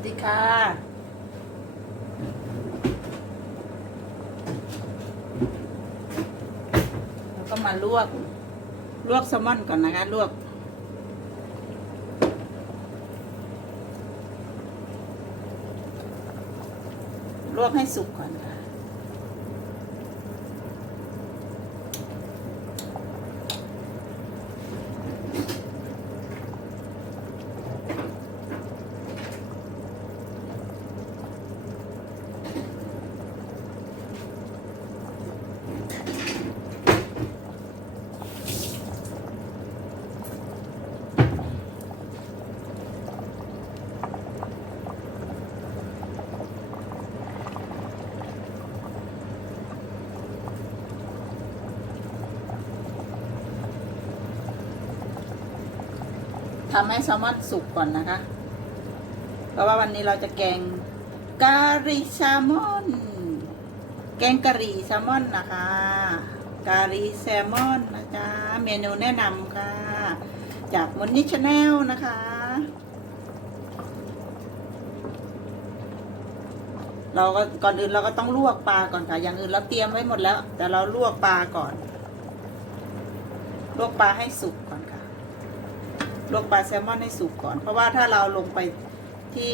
สดีค่ะ แล้วก็มาลวก ลวกแซลมอนก่อนนะคะ ลวกลวกให้สุกก่อนค่ะ ทำให้แซลมอนสุกก่อนนะคะ เพราะว่าวันนี้เราจะแกงกะหรี่แซลมอน แกงกะหรี่แซลมอนนะคะกะหรี่แซลมอนนะจ๊ะเมนูแนะนำค่ะ จากมนนิชแนลนะคะเราก็ก่อนอื่นเราก็ต้องลวกปลาก่อนค่ะ อย่างอื่นเราเตรียมไว้หมดแล้ว แต่เราลวกปลาก่อน ลวกปลาให้สุกก่อนค่ะ ลวกปลาแซลมอนให้สุกก่อน เพราะว่าถ้าเราลงไปที่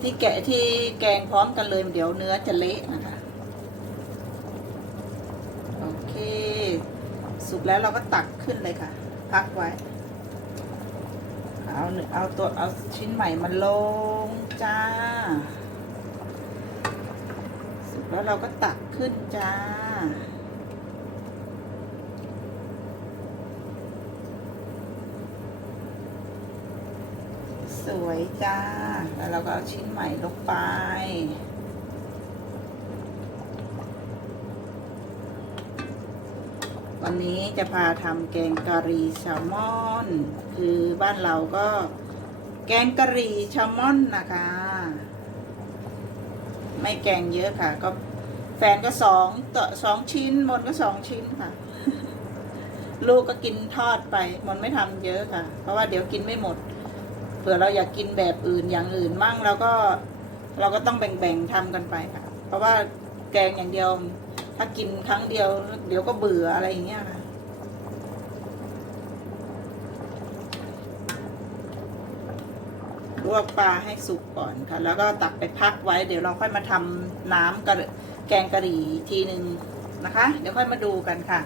ที่แกะที่แกงพร้อมกันเลยเดี๋ยวเนื้อจะเละนะคะโอเคสุกแล้วเราก็ตักขึ้นเลยค่ะ พักไว้ เอาเอาตัวเอาชิ้นใหม่มาลงจ้า สุกแล้วเราก็ตักขึ้นจ้า วยจ้า แล้วเราก็เอาชิ้นใหม่ลงไปวันนี้จะพาทำแกงกะหรี่แซลมอน คือบ้านเราก็แกงกะหรี่แซลมอนนะคะ ไม่แกงเยอะค่ะ ก็แฟนก็สองต่อสองชิ้นมนก็สองชิ้นค่ะ ลูกก็กินทอดไปมนไม่ทำเยอะค่ะ เพราะว่าเดี๋ยวกินไม่หมด เผื่อเราอยากกินแบบอื่นอย่างอื่นมั่งเราก็เราก็ต้องแบ่งๆทำกันไปค่ะ เพราะว่าแกงอย่างเดียว ถ้ากินครั้งเดียว เดี๋ยวก็เบื่ออะไรอย่างเงี้ยค่ะลวกปลาให้สุกก่อนค่ะ แล้วก็ตักไปพักไว้เดี๋ยวเราค่อยมาทำน้ำกระแกงกะหรี่ทีหนึ่งนะคะ เดี๋ยวค่อยมาดูกันค่ะ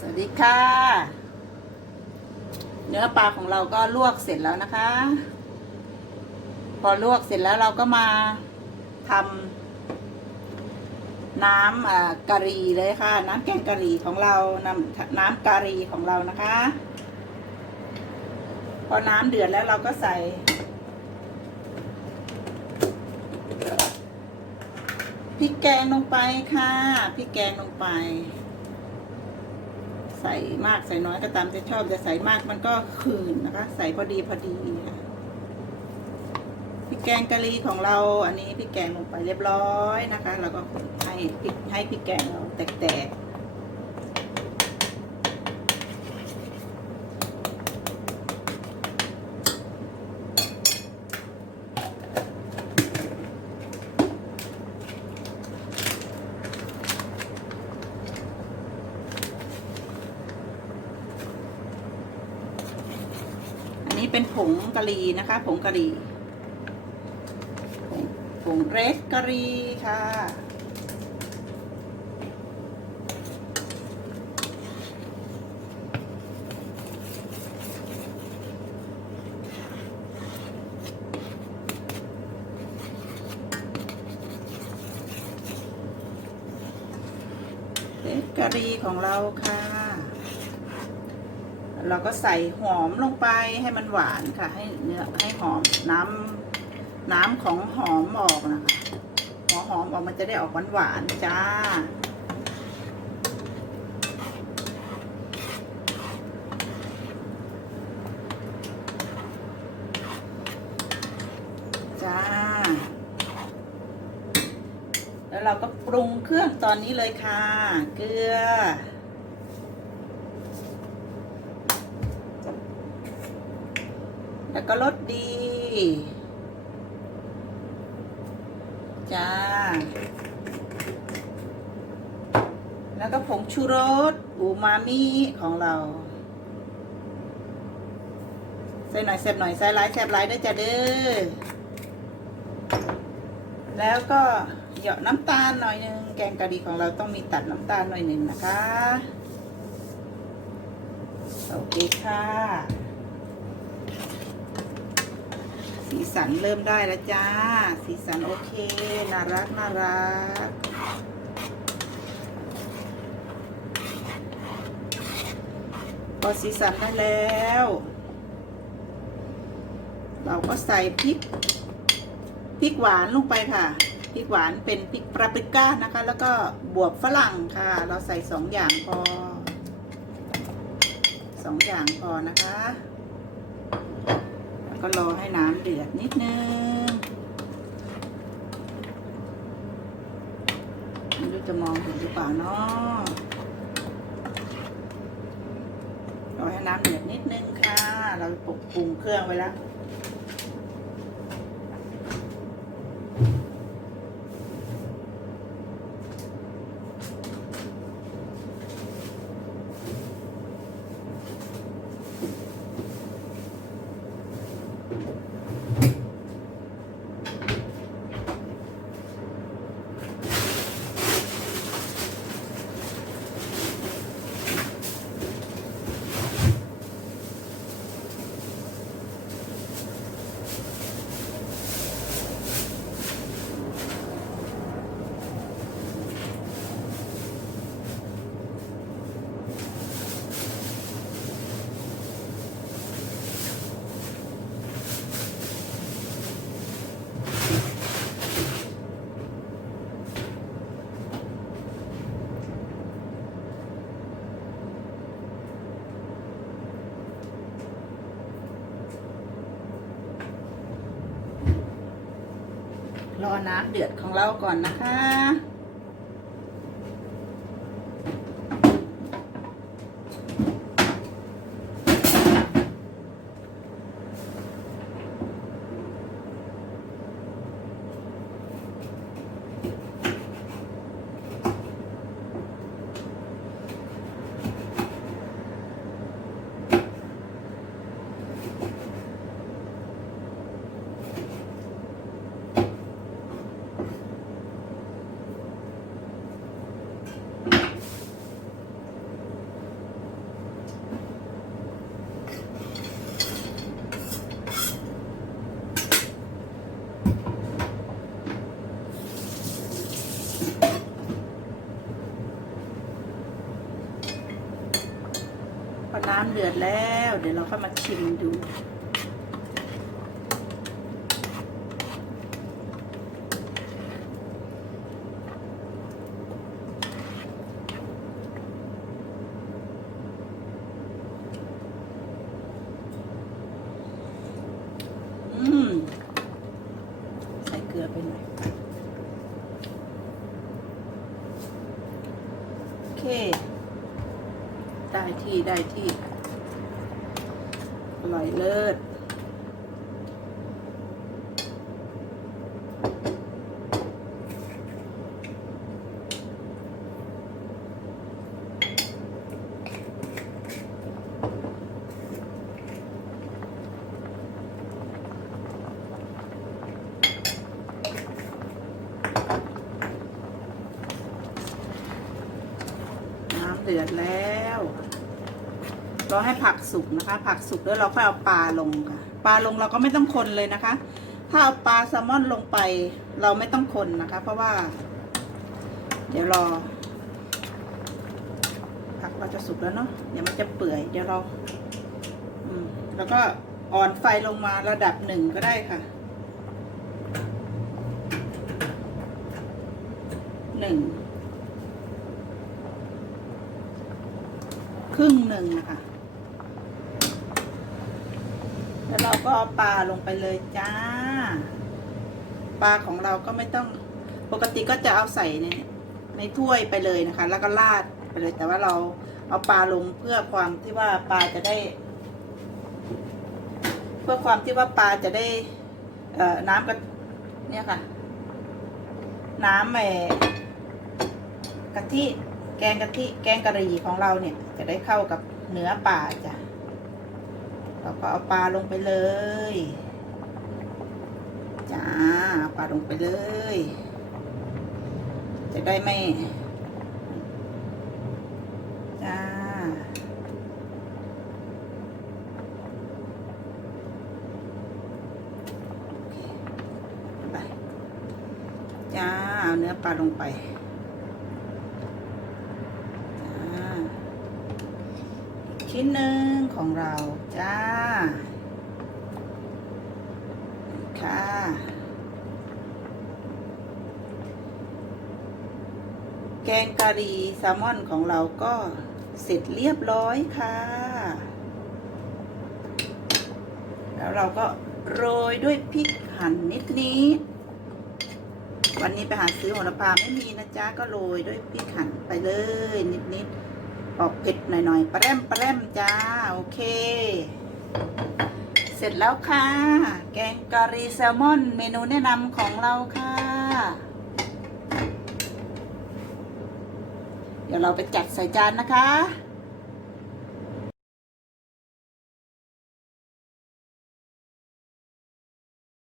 สวัสดี ค่ะ เนื้อปลาของเราก็ลวกเสร็จแล้วนะคะ พอลวกเสร็จแล้วเราก็มาทำน้ำกะหรี่เลยค่ะ น้ำแกงกะหรี่ของเราน้ำน้ำกะหรี่ของเรานะคะ พอน้ำเดือดแล้วเราก็ใส่พริกแกงลงไปค่ะพริกแกงลงไป ใส่มากใส่น้อยก็ตามจะชอบจะใส่มากมันก็คืนนะคะ ใส่พอดีพอดีค่ะพริกแกงกะหรี่ของเราอันนี้พริกแกงลงไปเรียบร้อยนะคะ แล้วก็ให้พริกให้พริกแกงเราแตกๆ เป็นผงกะหรี่นะคะ ผงกะหรี่ผงเรสกะหรี่ค่ะ เรสกะหรี่ของเราค่ะ เราก็ใส่หอมลงไปให้มันหวานค่ะ ให้เนื้อให้หอมน้ำน้ำของหอมออกนะคะหัวหอมออกมันจะได้ออกหวานหวานๆจ้า จ้า แล้วเราก็ปรุงเครื่องตอนนี้เลยค่ะ เกลือ แล้วก็รสดี จ้า แล้วก็ผงชูรส อูมามิของเรา ใส่หน่อยแซ่บหน่อยใส่หลายแซ่บหลายด้วยจ้ะเด้อ แล้วก็เหยาะน้ำตาลหน่อยหนึง แกงกะหรี่ของเราต้องมีตัดน้ำตาลหน่อยหนึ่งนะคะ โอเคค่ะ สีสันเริ่มได้แล้วจ้า สีสันโอเค น่ารักน่ารัก พอสีสันได้แล้ว เราก็ใส่พริก พริกหวานลงไปค่ะ พริกหวานเป็นพริกปาปริก้านะคะ แล้วก็บวบฝรั่งค่ะ เราใส่สองอย่างพอสองอย่างพอนะคะ ก็รอให้น้ำเดือดนิดนึงไม่รู้จะมองเห็นหรือเปล่าเนาะรอให้น้ำเดือดนิดนึงค่ะ เราปรุงปรุงเครื่องไว้แล้ว รอน้ำเดือดของเราก่อนนะคะ ดือดแล้ว เดี๋ยวเราก็มาชิมดูอืมใส่เกลือไปหน่อยโอเค ได้ที่ ได้ที่ ร่อยเลิศเดือดแล้ว รอให้ผักสุกนะคะ ผักสุกแล้วเราค่อยเอาปลาลงค่ะ ปลาลงเราก็ไม่ต้องคนเลยนะคะ ถ้าเอาปลาแซลมอนลงไป เราไม่ต้องคนนะคะ เพราะว่า เดี๋ยวรอ ผักเราจะสุกแล้วเนาะเดี๋ยวมันจะเปื่อย เดี๋ยวเราอืมแล้วก็อ่อนไฟลงมาระดับหนึ่งก็ได้ค่ะหนึ่งครึ่งหนึ่งนะคะ แล้วเราก็ปลาลงไปเลยจ้า ปลาของเราก็ไม่ต้องปกติก็จะเอาใส่ในในถ้วยไปเลยนะคะ แล้วก็ราดไปเลย แต่ว่าเราเอาปลาลงเพื่อความที่ว่าปลาจะได้ เพื่อความที่ว่าปลาจะได้ เอ่อน้ำกะเนี่ยค่ะ น้ำแหมกะทิแกงกะทิแกงกะหรี่ของเราเนี่ย จะได้เข้ากับเนื้อปลาจ้ะ เราก็เอาปลาลงไปเลยจ้าปลาลงไปเลย จะได้ไม่จ้าไปจ้าเอาเนื้อปลาลงไปอีกชิ้นหนึ่ง ของเราจ้า ค่ะ แกงกะหรี่แซลมอนของเราก็เสร็จเรียบร้อยค่ะ แล้วเราก็โรยด้วยพริกหั่นนิดนิดวันนี้ไปหาซื้อโหระพาไม่มีนะจ๊ะ ก็โรยด้วยพริกหั่นไปเลยนิดนิดๆ ออกเผ็ดหน่อยๆปลาแรมปลาแรมจ้า โอเค เสร็จแล้วค่ะ แกงกะหรี่แซลมอน เมนูแนะนำของเราค่ะ เดี๋ยวเราไปจัดใส่จานนะคะ